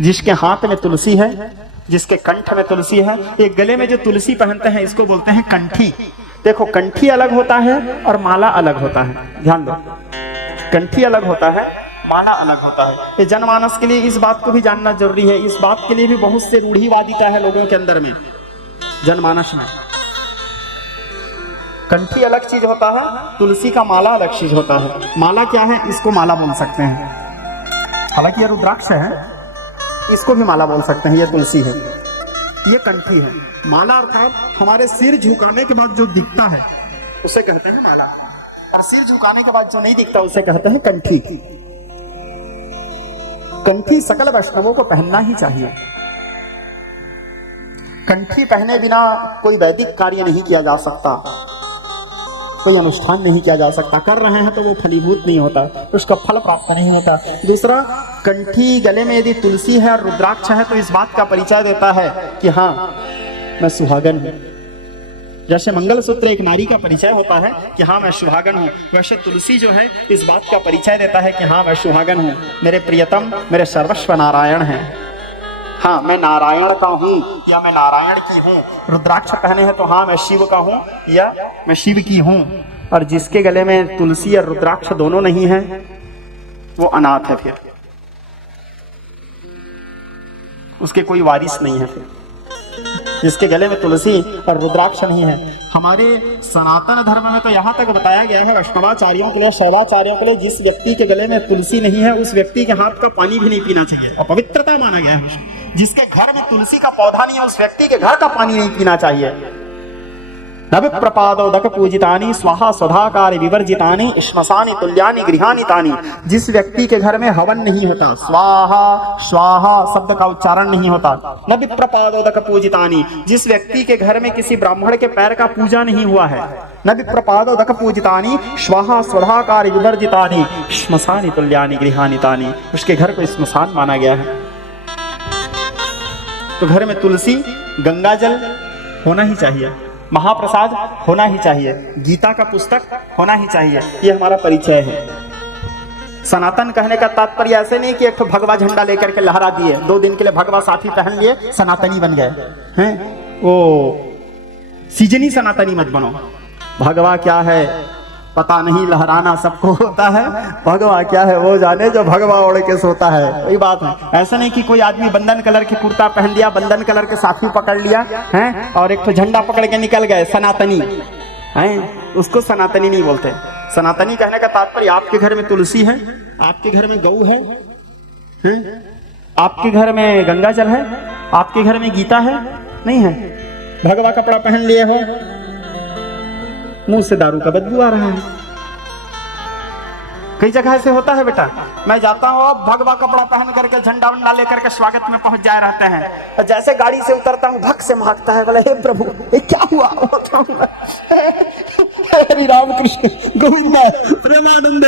जिसके हाथ में तुलसी है, जिसके कंठ में तुलसी है, ये गले में जो तुलसी पहनते हैं इसको बोलते हैं कंठी। देखो कंठी अलग होता है और माला अलग होता है, ध्यान दो, कंठी अलग होता है, माला अलग होता है। ये जनमानस के लिए इस बात को भी जानना जरूरी है। इस बात के लिए भी बहुत से रूढ़िवादिता है लोगों के अंदर में, जनमानस में। कंठी अलग चीज होता है, तुलसी का माला अलग चीज होता है। माला क्या है, इसको माला बोल सकते हैं, हालांकि ये रुद्राक्ष है, इसको भी माला बोल सकते हैं। ये तुलसी है, ये कंठी है। माला अर्थात हमारे सिर झुकाने के बाद जो दिखता है उसे कहते हैं माला, और सिर झुकाने के बाद जो नहीं दिखता उसे कहते हैं कंठी। कंठी सकल वैष्णवों को पहनना ही चाहिए। कंठी पहने बिना कोई वैदिक कार्य नहीं किया जा सकता, कोई अनुष्ठान नहीं किया जा सकता। कर रहे हैं तो वो फलीभूत नहीं होता, उसका फल प्राप्त नहीं होता। दूसरा, कंठी गले में यदि तुलसी है और रुद्राक्ष है तो इस बात का परिचय देता है कि हाँ मैं सुहागन हूं। जैसे मंगलसूत्र एक नारी का परिचय होता है कि हाँ मैं सुहागन हूँ, वैसे तुलसी जो है इस बात का परिचय देता है कि हाँ मैं सुहागन हूँ, मेरे प्रियतम, मेरे सर्वस्व नारायण हैं। हाँ मैं नारायण का हूँ या मैं नारायण की हूँ। रुद्राक्ष पहने हैं तो हाँ मैं शिव का हूँ या मैं शिव की हूँ। और जिसके गले में तुलसी और रुद्राक्ष दोनों नहीं है वो अनाथ है, फिर उसके कोई वारिस नहीं है। फिर जिसके गले में तुलसी और रुद्राक्ष नहीं है, हमारे सनातन धर्म में तो यहाँ तक बताया गया है वैष्णवाचार्यों के लिए, शैवाचार्यों के लिए, जिस व्यक्ति के गले में तुलसी नहीं है उस व्यक्ति के हाथ का पानी भी नहीं पीना चाहिए, और पवित्रता माना गया है। जिसके घर में तुलसी का पौधा नहीं है उस व्यक्ति के घर का पानी नहीं पीना चाहिए। नभिप्रपादोदक पूजितानि स्वाहा स्वधाकारि विवर्जितानि श्मशानि तुल्यानि गृहानि तानि। जिस व्यक्ति के घर में हवन नहीं होता, स्वाहा स्वाहा शब्द का उच्चारण नहीं होता, नभिप्रपादोदक पूजितानि, जिस व्यक्ति के घर में किसी ब्राह्मण के पैर का पूजा नहीं हुआ है, नभिप्रपादोदक पूजितानि स्वाहा स्वधाकारि विवर्जितानि श्मशानि तुल्यानि गृहानि तानि, उसके घर को श्मशान माना गया है। तो घर में तुलसी, गंगा जल होना ही चाहिए, महाप्रसाद होना ही चाहिए, गीता का पुस्तक होना ही चाहिए। ये हमारा परिचय है। सनातन कहने का तात्पर्य ऐसे नहीं कि एक तो भगवा झंडा लेकर के लहरा दिए, 2 दिन के लिए भगवा साथी पहन लिए, सनातनी बन गए हैं। वो सीजनी सनातनी मत बनो। भगवा क्या है पता नहीं, लहराना सबको होता है, भगवा क्या है वो जाने जो भगवा ओढ़ के सोता है। वही बात है। ऐसा नहीं कि कोई आदमी बंधन कलर के कुर्ता पहन लिया, बंधन कलर के साथी पकड़ लिया हैं और एक तो झंडा पकड़ के निकल गए, सनातनी हैं, उसको सनातनी नहीं बोलते। सनातनी कहने का तात्पर्य आपके घर में तुलसी है, आपके घर में गऊ है, आपके घर में गंगा जल है, आपके घर में गीता है, नहीं है, भगवा कपड़ा पहन लिए हो, मुंह से दारू का बदबू आ रहा है। कई जगह से होता है बेटा, मैं जाता हूँ अब भगवा कपड़ा पहन करके झंडा वंडा लेकर के स्वागत में पहुंच जाए रहते हैं, और जैसे गाड़ी से उतरता हूँ भक्त से महकता है, बोले हे प्रभु ये क्या हुआ। हरि राम कृष्ण गोविंद प्रेमानंद,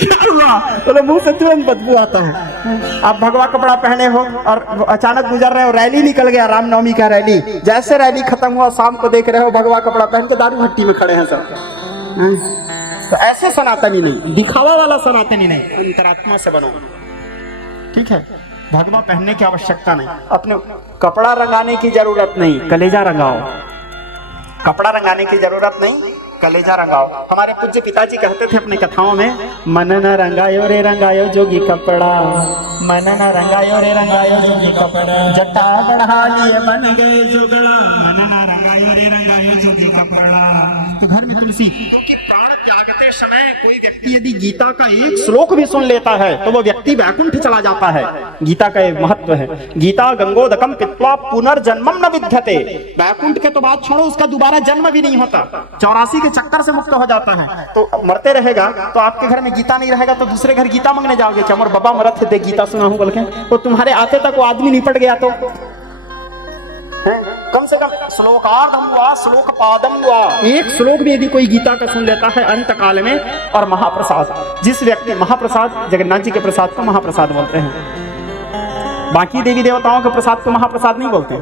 क्या हुआ, बोले मुंह से तुरंत बदबू आता है। आप भगवा कपड़ा पहने हो और अचानक गुजर रहे हो, रैली निकल गया, रामनवमी का रैली, जैसे रैली खत्म हुआ शाम को देख रहे हो भगवा कपड़ा पहन के दारू भट्टी में खड़े हैं सब। तो ऐसे सनातनी नहीं, दिखावा वाला सनातनी नहीं, अंतरात्मा से बनो, ठीक है। भगवा पहनने की आवश्यकता नहीं, अपने कपड़ा रंगाने की जरूरत नहीं, कलेजा रंगाओ। कपड़ा रंगाने की जरूरत नहीं, कलेजा रंगाओ। हमारे पूज्य पिताजी कहते थे अपनी कथाओं में, मन न रंगायो रे रंगायो जोगी कपड़ा, मन न रंगायो रे रंगायो जोगी कपड़ा, जटा बढ़ा लिए बन गए जोगड़ा, मन न रंगायो रे रंगायो जोगी कपड़ा। तो घर में तुलसी, क्योंकि प्राण त्यागते समय कोई व्यक्ति यदि गीता का एक श्लोक भी सुन लेता है तो वो व्यक्ति वैकुंठ चला जाता है। गीता का एक महत्व है, गीता गंगोदकम पित्वा पुनर्जन्मम न विद्यते। वैकुंठ के तो बात छोड़ो, उसका दोबारा जन्म भी नहीं होता, 84 के चक्कर से मुक्त हो जाता है। तो मरते रहेगा तो आपके घर में गीता नहीं रहेगा तो दूसरे घर गीता मांगने जाओगे, क्या मोर बाबा मरत थे गीता सुना हूं बोल के, वो तुम्हारे आते तक वो आदमी निपट गया। तो कम से कम श्लोकार्धम वा श्लोक पादम वा, एक श्लोक भी यदि कोई गीता का सुन लेता है अंत काल में। और महाप्रसाद, जिस व्यक्ति, महाप्रसाद जगन्नाथ जी के प्रसाद को महाप्रसाद बोलते हैं, बाकी देवी देवताओं के प्रसाद को महाप्रसाद नहीं बोलते।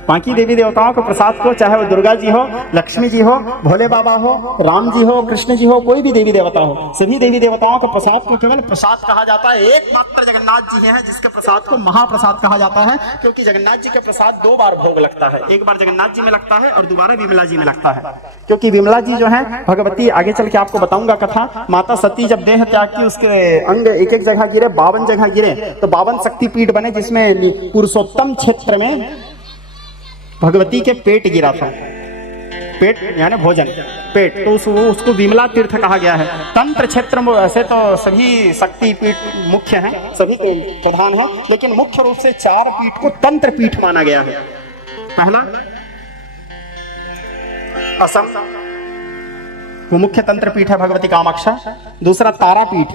बाकी देवी देवताओं के प्रसाद को, चाहे वो दुर्गा जी हो, लक्ष्मी जी हो, भोले बाबा हो, राम जी हो, कृष्ण जी हो, कोई भी देवी देवता हो, सभी देवी देवताओं के प्रसाद को केवल प्रसाद कहा जाता है। एकमात्र जगन्नाथ जी हैं जिसके प्रसाद को महाप्रसाद कहा जाता है, क्योंकि जगन्नाथ जी के प्रसाद 2 बार भोग लगता है। एक बार जगन्नाथ जी में लगता है और दोबारा विमला जी में लगता है। क्योंकि विमला जी जो है भगवती, आगे चल के आपको बताऊंगा कथा, माता सती जब देह त्याग की, उसके अंग एक एक जगह गिरे, 52 जगह गिरे, तो 52 शक्तिपीठ बने, जिसमें पुरुषोत्तम क्षेत्र में भगवती के पेट गिरा था। पेट यानी भोजन, पेट, तो उसको विमला तीर्थ कहा गया है। तंत्र क्षेत्र में वैसे तो सभी शक्ति पीठ मुख्य हैं, सभी के प्रधान हैं, लेकिन मुख्य रूप से 4 पीठ को तंत्र पीठ माना गया है। पहला असम, वो मुख्य तंत्र पीठ है भगवती कामाक्षा। दूसरा तारापीठ,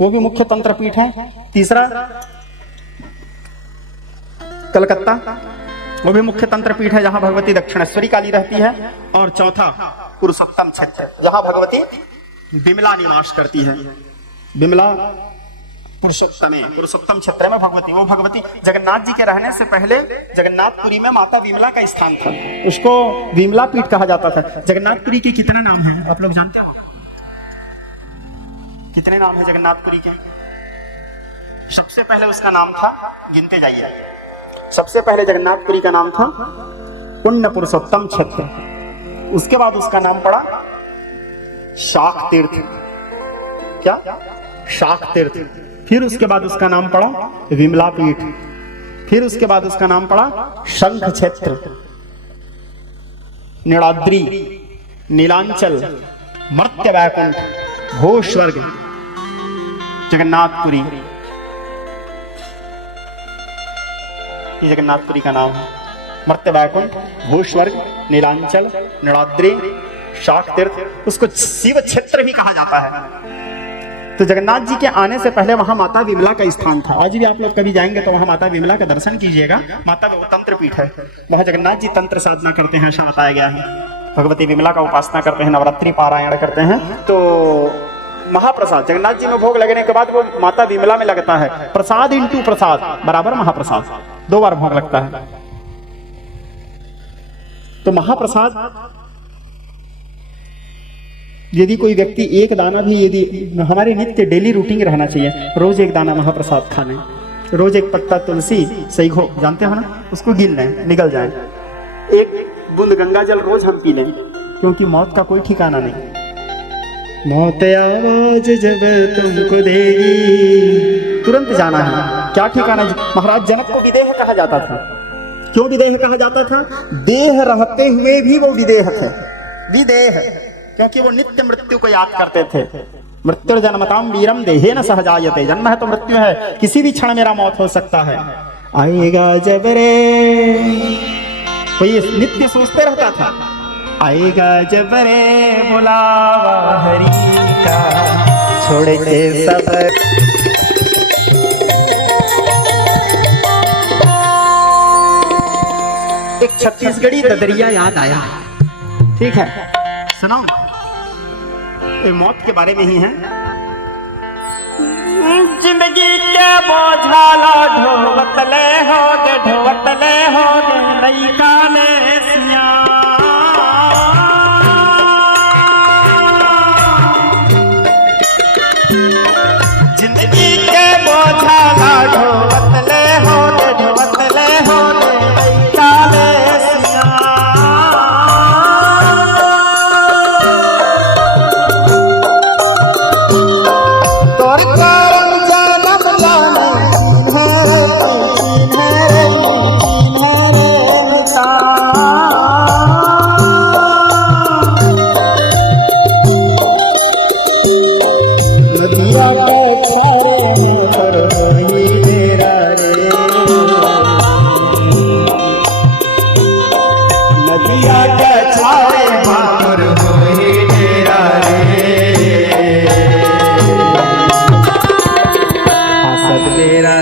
वो भी मुख्य तंत्र पीठ है। तीसरा कलकत्ता, वो भी मुख्य तंत्र पीठ है, जहां भगवती दक्षिणेश्वरी काली रहती है। और चौथा पुरुषोत्तम क्षेत्र, जहां भगवती विमला निवास करती है। विमला पुरुषोत्तम क्षेत्र में भगवती, वो भगवती जगन्नाथ जी के रहने से पहले जगन्नाथपुरी में माता विमला का स्थान था, उसको विमला पीठ कहा जाता था। जगन्नाथपुरी के कितने नाम हैं आप लोग जानते हो? कितने नाम है जगन्नाथपुरी के? सबसे पहले उसका नाम था, गिनते जाइए, सबसे पहले जगन्नाथपुरी का नाम था पुण्य पुरुषोत्तम क्षेत्र। उसके बाद उसका नाम पड़ा शाक तीर्थ। क्या? शाक तीर्थ। फिर उसके बाद उसका नाम पड़ा विमला पीठ। फिर उसके बाद उसका नाम पड़ा शंख क्षेत्र, नीलाद्री, नीलांचल, मर्त्य वैकुंठ, भूस्वर्ग, जगन्नाथपुरी। ये जगन्नाथपुरी का नाम है। मर्त्य वैकुंठ, भूस्वर्ग, नीलांचल, नीलाद्री, शाक तीर्थ, उसको शिव क्षेत्र भी कहा जाता है। तो जगन्नाथ जी के आने से पहले वहां माता विमला का स्थान था। आज भी आप लोग कभी जाएंगे तो वहां माता विमला का दर्शन कीजिएगा। माता का वो तंत्र पीठ है, वहां जगन्नाथ जी तंत्र साधना करते हैं, ऐसा बताया गया है। भगवती विमला का उपासना करते हैं, नवरात्रि पारायण करते हैं। तो महाप्रसाद जगन्नाथ जी में भोग लगने के बाद वो माता विमला में लगता है। प्रसाद इंटू प्रसाद बराबर महाप्रसाद, 2 बार भोग लगता है। तो महाप्रसाद यदि कोई व्यक्ति एक दाना भी, यदि हमारे नित्य डेली रूटीन रहना चाहिए, रोज एक दाना महाप्रसाद खाने, रोज एक पत्ता तुलसी सईघो जानते हो ना, उसको गिन लें, निकल जाए। एक बूंद गंगा जल रोज हम पी लें, क्योंकि मौत का कोई ठिकाना नहीं। मौत आवाज जब तुमको देगी, तुरंत जाना है। क्या ठिकाना? महाराज जनक को विदेह कहा जाता था। क्यों विदेह कहा जाता था? देह रहते हुए भी वो विदेह थे, विदेह, क्योंकि वो नित्य मृत्यु को याद करते थे। मृत्यु जन्मताम वीरम देहे न सहजायते, जन्म है तो मृत्यु है, किसी भी क्षण मेरा मौत हो सकता है। आएगा जब रे, वो ये नित्य सोचते रहता था, आएगा जब रे बुलावा हरि का, छोड़ के सब। एक छत्तीसगढ़ी ददरिया याद आया, ठीक है, सुनाओ। ये मौत के बारे में ही है। जिंदगी के बोझाला ढोवतले हो गे लइका ने सिया, जिंदगी के बोझाला ढोवतले हो गे लइका ने सिया। तेरा